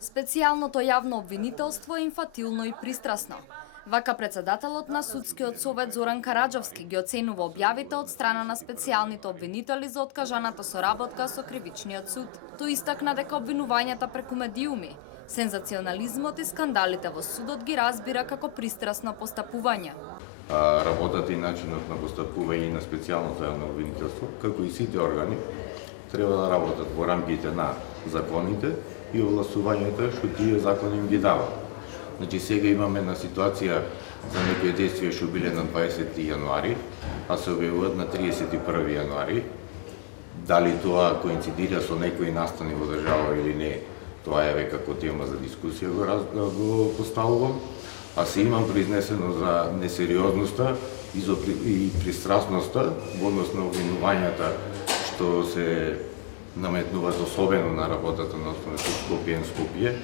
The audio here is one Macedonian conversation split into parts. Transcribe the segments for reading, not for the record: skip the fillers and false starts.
Специјалното јавно обвинителство е инфатилно и пристрасно. Вака председателот на Судскиот совет Зоран Караџовски ги оценува објавите од страна на специјалните обвинители за откажаната соработка со кривичниот суд. Тој истакна дека обвинувањата преку медиуми, сензационализмот и скандалите во судот ги разбира како пристрасно постапување. Работата и начинот на постапување на специјалното јавно обвинителство, како и сите органи, треба да работат во рамките на законите и овластувањето што тие закони им ги дават. Значи сега имаме една ситуација за некои действија што биле на 20 јануари, а се објавуваат на 31 јануари. Дали тоа коинцидира со некои настани во држава или не, тоа е веќе како тема за дискусија го поставувам. А се имам произнесено за несериозноста и пристрасноста во однос на обвинувањата што се наметнуваат особено на работата на Основен суд Скопје.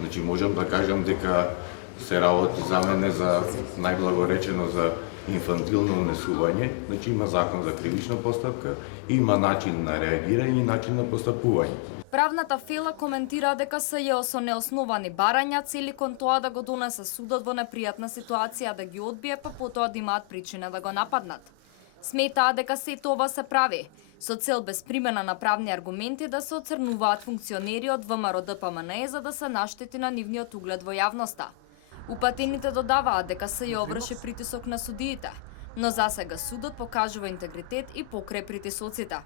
Значи можам да кажам дека се работи за мене за најблагоречено за инфантилно унесување. Значи има закон за кривична постапка, има начин на реагирање и начин на постапување. Правната фела коментира дека СЈО со неосновани барања цели кон тоа да го донесе судот во непријатна ситуација да ги одбие, па потоа да имаат причина да го нападнат. Сметаа дека сето ова се прави со цел без примена на правни аргументи да се оцрнуваат функционери од ВМРО ДПМНЕ за да се наштети на нивниот углед во јавноста. Упатените додаваат дека СЈО врши притисок на судиите, но засега судот покажува интегритет и покрај притисоците.